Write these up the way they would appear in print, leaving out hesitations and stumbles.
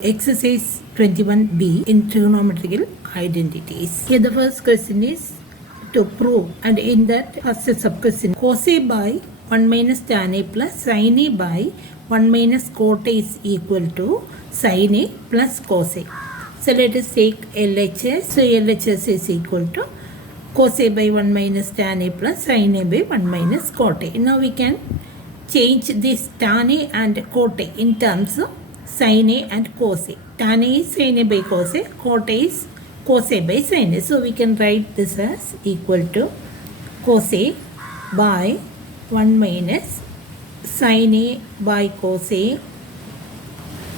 Exercise 21b in trigonometrical identities. Here the first question is to prove, and in that first sub-question, cos A by 1 minus tan A plus sin A by 1 minus cot A is equal to sin A plus cos A. So let us take LHS. So LHS is equal to cos A by 1 minus tan A plus sin A by 1 minus cot A. Now we can change this tan A and cot A in terms of sin A and cos A. Tan A is sin A by cos A, cot A is cos A by sin A. So we can write this as equal to cos A by 1 minus sin A by cos A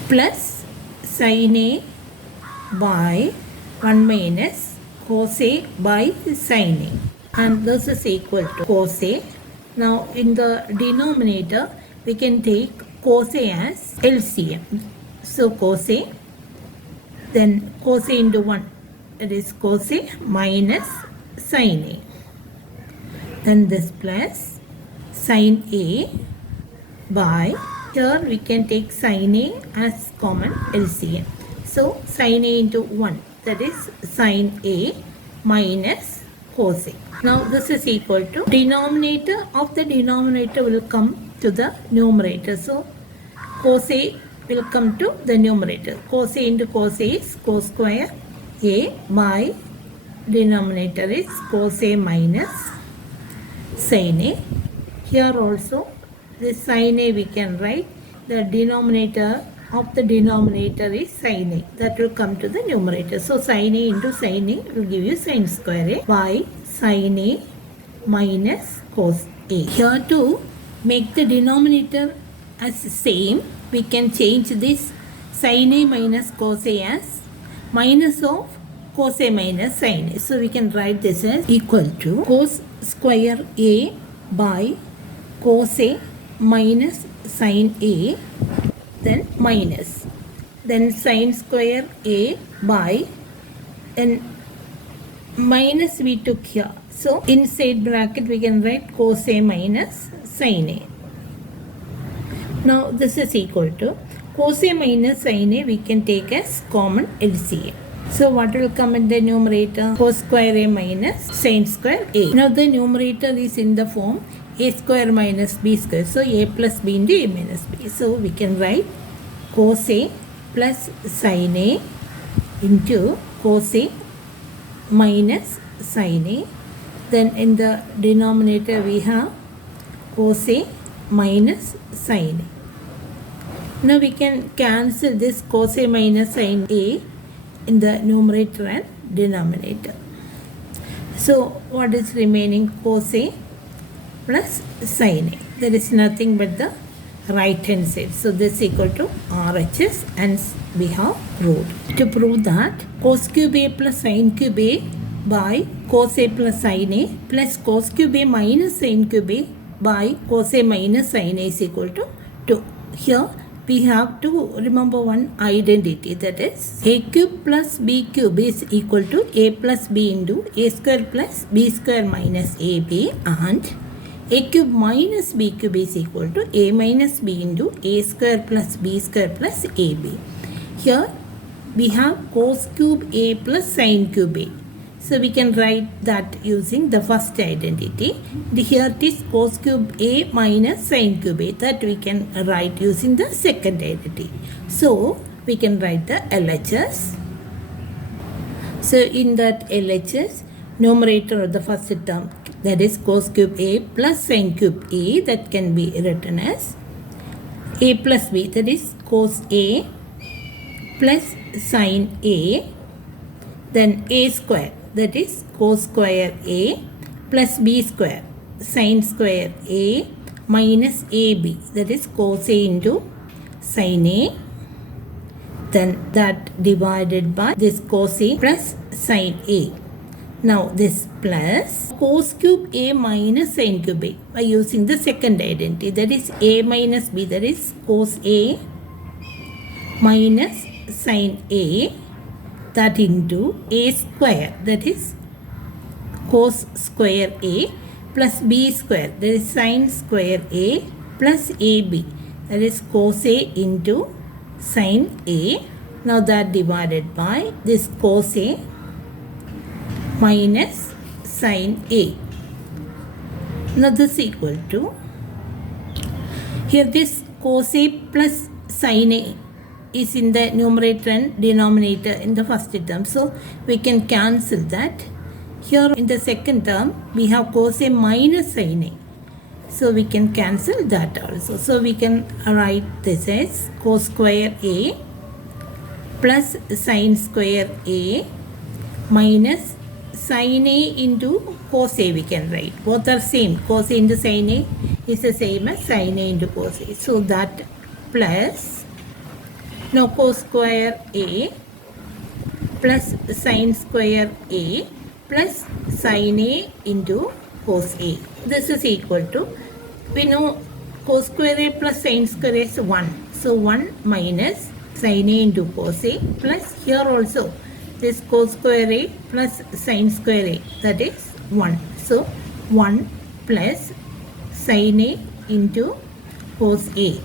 plus sin A by 1 minus cos A by sin A. And this is equal to cos A. Now in the denominator we can take cos A as LCM. So cos A, then cos A into 1, that is cos A minus sin A. Then this plus sin A by, here we can take sin A as common LCM. So sin A into 1, that is sin A minus cos A. Now this is equal to denominator of the denominator will come to the numerator. So cos A will come to the numerator. Cos A into cos A is cos square A by denominator is cos A minus sin A. Here also this sin A we can write, the denominator of the denominator is sin A. That will come to the numerator. So sin A into sin A will give you sin square A by sin A minus cos A. Here to make the denominator as same, we can change this sin A minus cos A as minus of cos A minus sin A. So we can write this as equal to cos square A by cos A minus sin A, then minus, then sin square A by, and minus we took here. So inside bracket we can write cos A minus sin A. Now this is equal to cos A minus sin A we can take as common LCM. So what will come in the numerator? Cos square A minus sin square A. Now the numerator is in the form A square minus B square. So A plus B into A minus B. So we can write cos A plus sin A into cos A minus sin A. Then in the denominator we have cos A minus sin A. Now we can cancel this cos A minus sin A in the numerator and denominator. So what is remaining? Cos A plus sin A. There is nothing but the right hand side. So this is equal to RHS, and we have proved. To prove that cos cube A plus sin cube A by cos A plus sin A plus cos cube A minus sin cube A by cos A minus sin A is equal to 2. Here we have to remember one identity, that is A cube plus B cube is equal to A plus B into A square plus B square minus AB, and A cube minus B cube is equal to A minus B into A square plus B square plus AB. Here we have cos cube A plus sin cube A. So we can write that using the first identity. Here it is cos cube A minus sin cube A. That we can write using the second identity. So we can write the LHS. So in that LHS, numerator of the first term, that is cos cube A plus sin cube A, that can be written as A plus B, that is cos A plus sin A, then A square, that is cos square A plus B square sin square A minus AB, that is cos A into sin A, then that divided by this cos A plus sin A. Now this plus cos cube A minus sin cube A by using the second identity, that is A minus B, that is cos A minus sin A, that into A square, that is cos square A plus B square, that is sin square A plus AB, that is cos A into sin A, Now that divided by this cos A minus sin A. Now this is equal to, here this cos A plus sin A is in the numerator and denominator in the first term. So we can cancel that. Here in the second term, we have cos A minus sin A. So we can cancel that also. So we can write this as cos square A plus sin square A minus sin A into cos A we can write. Both are same. Cos A into sin A is the same as sin A into cos A. So that plus, now cos square A plus sin square A plus sin A into cos A. This is equal to, we know cos square A plus sin square A is 1. So 1 minus sin A into cos A plus here also this cos square A plus sin square A, that is 1. So 1 plus sin A into cos A.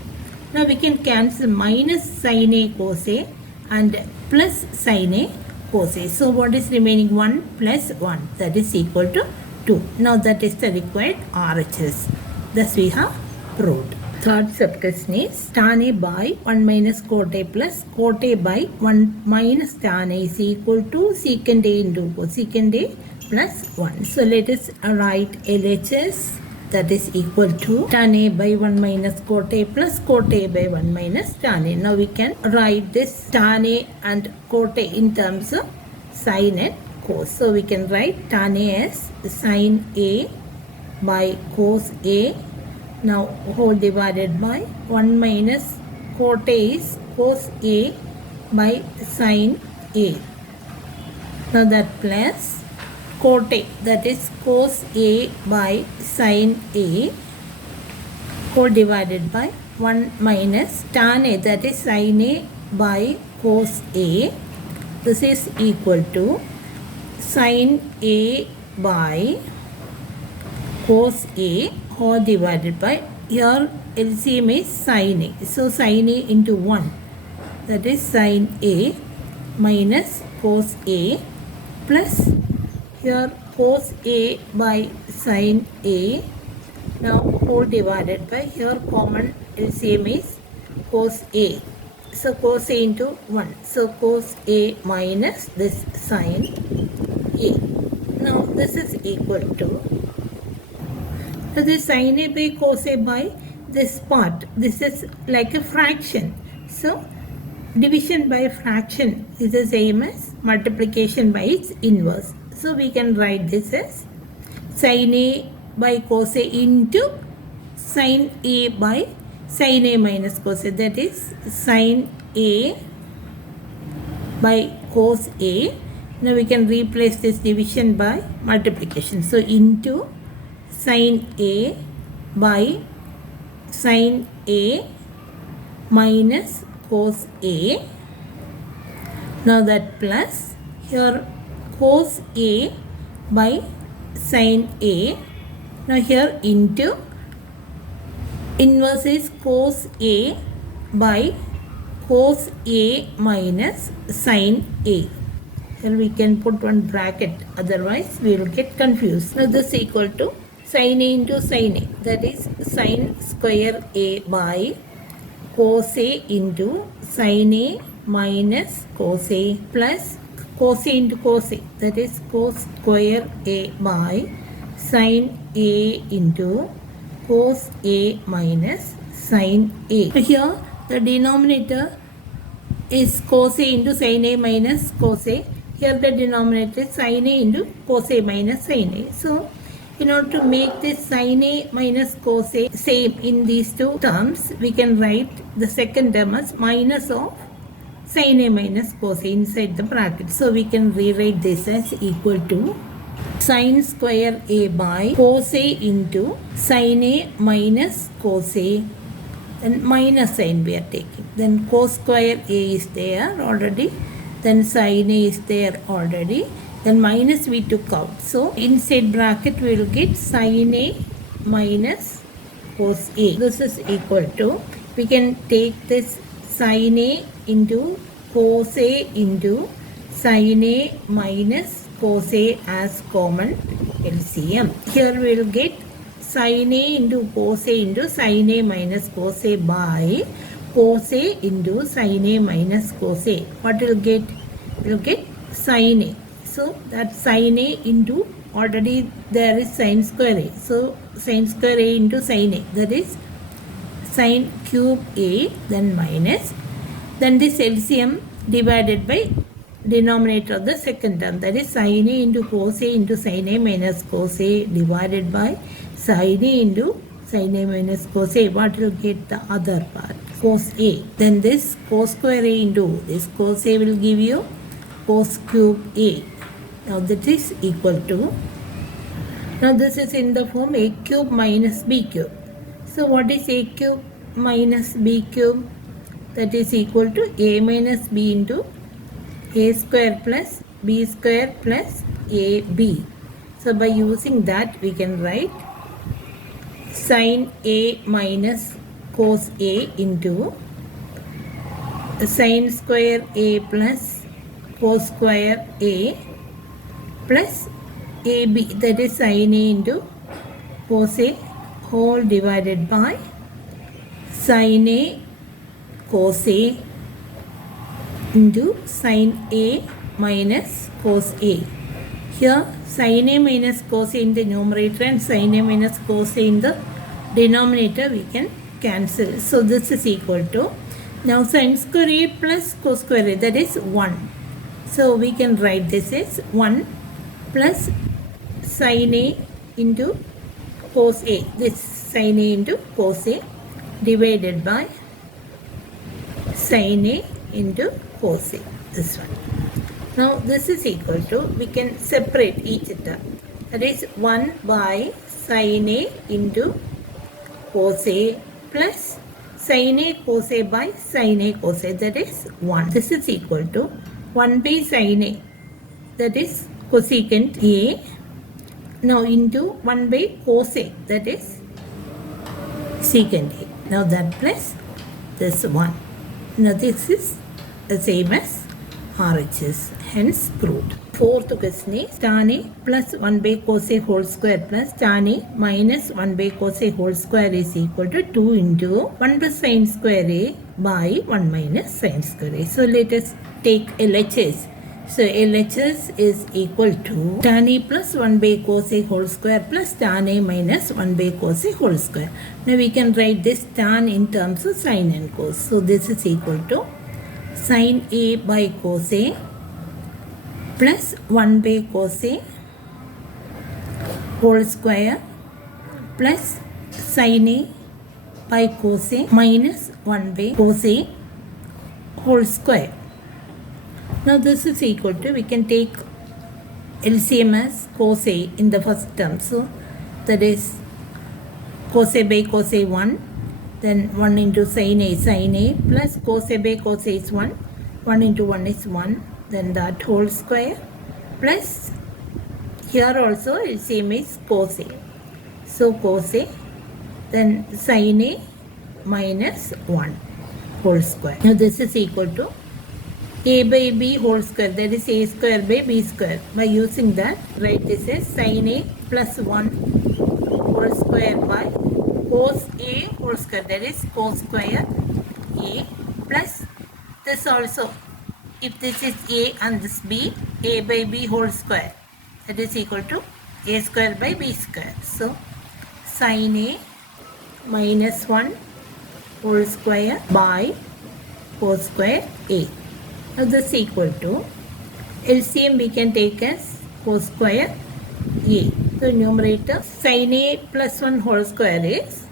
Now we can cancel minus sin A cos A and plus sin A cos A. So what is remaining? 1 plus 1, that is equal to 2. Now that is the required RHS. Thus we have proved. Third subquestion is tan A by 1 minus cot A plus cot A by 1 minus tan A is equal to secant A into cosecant A plus 1. So let us write LHS, that is equal to tan A by 1 minus cot A plus cot A by 1 minus tan A. Now we can write this tan A and cot A in terms of sin and cos. So we can write tan A as sin A by cos A. Now whole divided by 1 minus cot A is cos A by sin A. Now that plus cot A, that is cos A by sin A, whole divided by 1 minus tan A, that is sin A by cos A. This is equal to sin A by cos A whole divided by, here LCM is sin A. So sin A into 1, that is sin A minus cos A plus here cos A by sin A. Now whole divided by, here common LCM is cos A. So cos A into 1. So cos A minus this sin A. Now this is equal to, so this sin A by cos A by this part, this is like a fraction. So division by fraction is the same as multiplication by its inverse. So we can write this as sin A by cos A into sin A by sin A minus cos A, that is sin A by cos A. Now we can replace this division by multiplication. So into sin A by sin A minus cos A. Now that plus here cos A by sin A. Now here into inverse is cos A by cos A minus sin A. Here we can put one bracket, otherwise we will get confused. Now this is equal to sin A into sin A, that is sin square A by cos A into sin A minus cos A plus cos A into cos A, that is cos square A by sin A into cos A minus sin A. So here the denominator is cos A into sin A minus cos A. Here the denominator is sin A into cos A minus sin A. So in order to make this sin A minus cos A same in these two terms, we can write the second term as minus of sin A minus cos A inside the bracket. So we can rewrite this as equal to sin square A by cos A into sin A minus cos A, and minus sign we are taking. Then cos square A is there already, then sin A is there already, then minus we took out. So inside bracket we will get sin A minus cos A. This is equal to, we can take this sin A into cos A into sin A minus cos A as common LCM. Here we will get sin A into cos A into sin A minus cos A by cos A into sin A minus cos A. What will get? We'll get sin A. So that sin A into, already there is sin square A. So sin square A into sin A. That is sin cube A, then minus. Then this LCM divided by denominator of the second term. That is sin A into cos A into sin A minus cos A divided by sin A into sin A minus cos A. What will get the other part? Cos A. Then this cos square A into this cos A will give you cos cube A. Now that is equal to, now this is in the form A cube minus B cube. So what is A cube minus B cube? That is equal to A minus B into A square plus B square plus AB. So by using that we can write sin A minus cos A into sin square A plus cos square A plus AB, that is sin A into cos A whole divided by sin A cos A into sin A minus cos A. Here sin A minus cos A in the numerator and sin A minus cos A in the denominator we can cancel. So this is equal to, now sin square A plus cos square A, that is 1. So we can write this as 1 plus sin A into cos A, this sin A into cos A divided by sin A into cos A, this one. Now this is equal to, we can separate each term, that is 1 by sin A into cos A plus sin A cos A by sin A cos A, that is 1. This is equal to 1 by sin A, that is cosecant A, now into 1 by cos A, that is secant A. Now that plus this 1. Now this is the same as RHS, hence proved. Fourth question is tan A plus 1 by cos A whole square plus tan A minus 1 by cos A whole square is equal to 2 into 1 plus sin square A by 1 minus sin square A. So let us take LHS. So LHS is equal to tan A plus 1 by cos A whole square plus tan A minus 1 by cos A whole square. Now we can write this tan in terms of sin and cos. So this is equal to sin A by cos A plus 1 by cos A whole square plus sin A by cos A minus 1 by cos A whole square. Now this is equal to, we can take LCM as cos A in the first term. So that is cos A by cos A 1, then 1 into sin A plus cos A by cos A is 1, 1 into 1 is 1, then that whole square plus here also LCM is cos A. So cos A, then sin A minus 1 whole square. Now this is equal to A by B whole square, that is A square by B square. By using that, write this as sin A plus 1 whole square by cos A whole square, that is cos square A plus this also, if this is A and this B, A by B whole square, that is equal to A square by B square. So sin A minus 1 whole square by cos square A. Now this is equal to, LCM we can take as cos square A. So numerator sin A plus 1 whole square is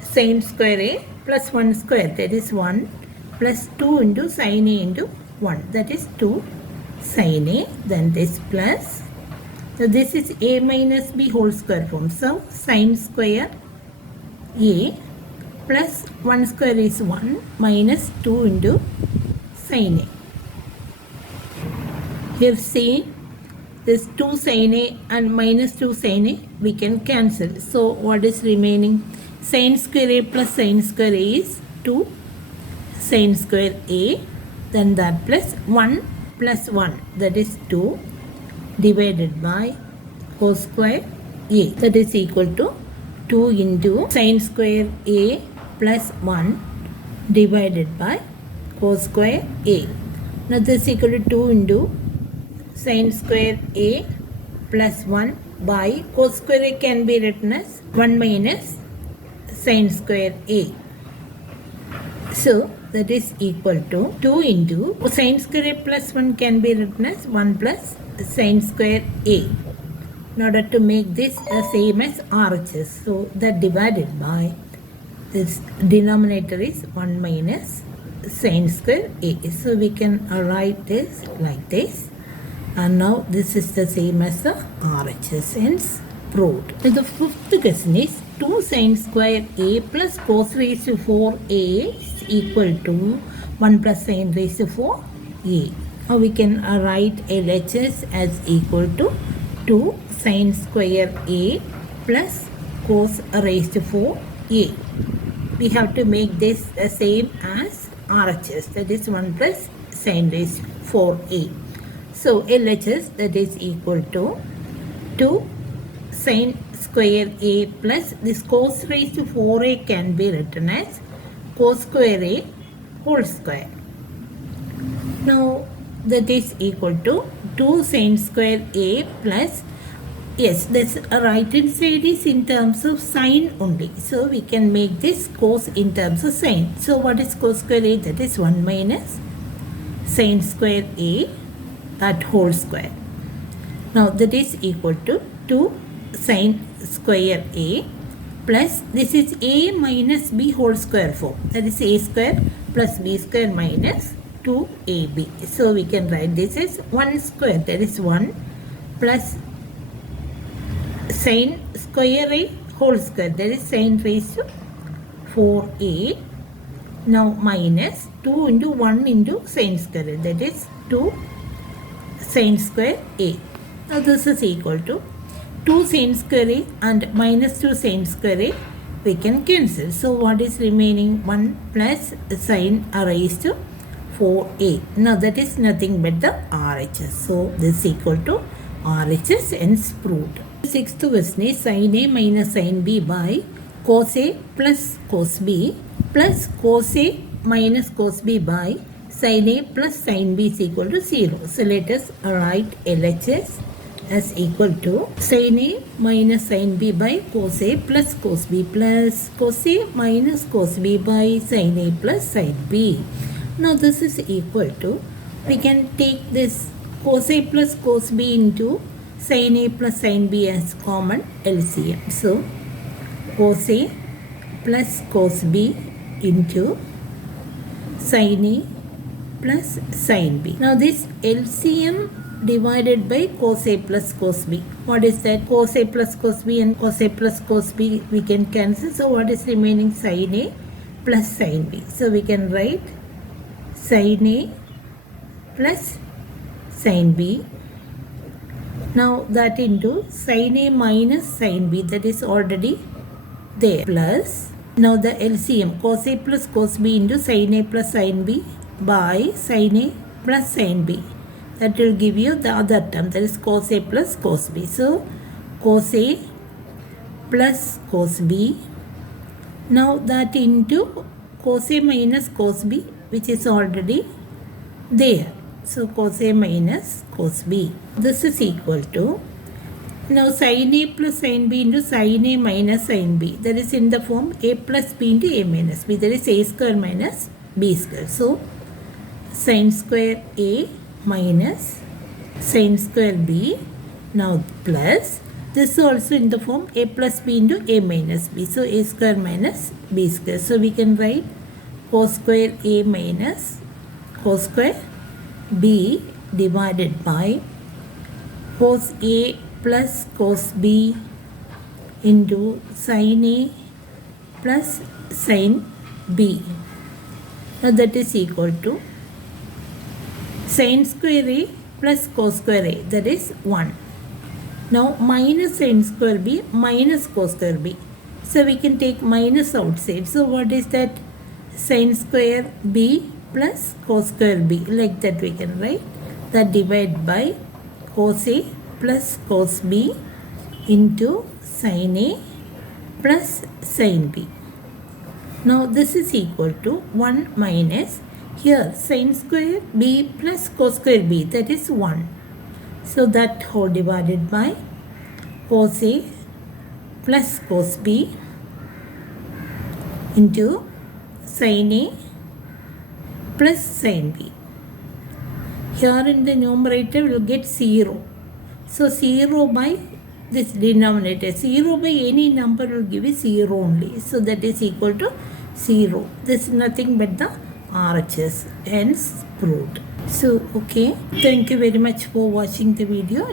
sin square A plus 1 square, that is 1 plus 2 into sin A into 1, that is 2 sin A, then this plus, so this is A minus B whole square form. So sin square A plus 1 square is 1 minus 2 into sin A. Here see this 2 sin A and minus 2 sin A we can cancel. So what is remaining? Sin square A plus sin square A is 2 sin square A then that plus 1 plus 1, that is 2, divided by cos square a, that is equal to 2 into sin square a plus 1 divided by cos square a. Now this is equal to 2 into sin square a plus 1 by cos square a can be written as 1 minus sin square a. So that is equal to 2 into sin square a plus 1 can be written as 1 plus sin square a, in order to make this the same as RHS. So that divided by this denominator is 1 minus sin square a. So we can write this like this. And now this is the same as the RHS, hence proved. So the fifth question is 2 sin square a plus cos raised to 4a is equal to 1 plus sin raised to 4a. Now we can write LHS as equal to 2 sin square a plus cos raised to 4a. We have to make this the same as RHS, that is 1 plus sin raised to 4a. So LHS, that is equal to 2 sin square a plus this cos raised to 4a can be written as cos square a whole square. Now that is equal to 2 sin square a plus, yes, this right hand side is in terms of sine only. So we can make this cos in terms of sine. So what is cos square a? That is 1 minus sin square a at whole square. Now that is equal to 2 sin square a plus this is a minus b whole square form. That is a square plus b square minus 2ab. So we can write this as 1 square, that is 1 plus sin square a whole square, that is sin raised to 4a. Now minus 2 into 1 into sin square, that is 2 sin square a. Now this is equal to 2 sin square a and minus 2 sin square a we can cancel. So what is remaining? 1 plus sin raised to 4a. Now that is nothing but the RHS. So this is equal to RHS, hence proved. Sixth question is sin a minus sin b by cos a plus cos b plus cos a minus cos b by sin a plus sin b is equal to 0. So let us write LHS as equal to sin a minus sin b by cos a plus cos b plus cos a minus cos b by sin a plus sin b. Now this is equal to, we can take this cos a plus cos b into sin a plus sin b as common LCM. So cos a plus cos b into sin a plus sin b. Now this LCM divided by cos a plus cos b. What is that? Cos a plus cos b and cos a plus cos b we can cancel. So what is remaining? Sin a plus sin b. So we can write sin a plus sin b. Now that into sin a minus sin b, that is already there, plus now the LCM cos a plus cos b into sin a plus sin b by sin a plus sin b. That will give you the other term, that is cos a plus cos b. So cos a plus cos b. Now that into cos a minus cos b, which is already there. So cos a minus cos b. This is equal to, now sin a plus sin b into sin a minus sin b. That is in the form a plus b into a minus b. That is a square minus b square. So sin square a minus sin square b. Now plus this also in the form a plus b into a minus b. So a square minus b square. So we can write cos square a minus cos square b divided by cos a plus cos b into sin a plus sin b. Now that is equal to sin square a plus cos square a, that is 1. Now minus sin square b minus cos square b. So we can take minus outside. So what is that? Sin square b plus cos square b. Like that we can write. That divided by cos A plus cos B into sin A plus sin B. Now this is equal to 1 minus, here sin square B plus cos square B, that is 1. So that whole divided by cos A plus cos B into sin A plus sin B. Here in the numerator we will get 0. So 0 by this denominator, 0 by any number will give you 0 only. So that is equal to 0. This is nothing but the RHS, hence proved. So okay, thank you very much for watching the video.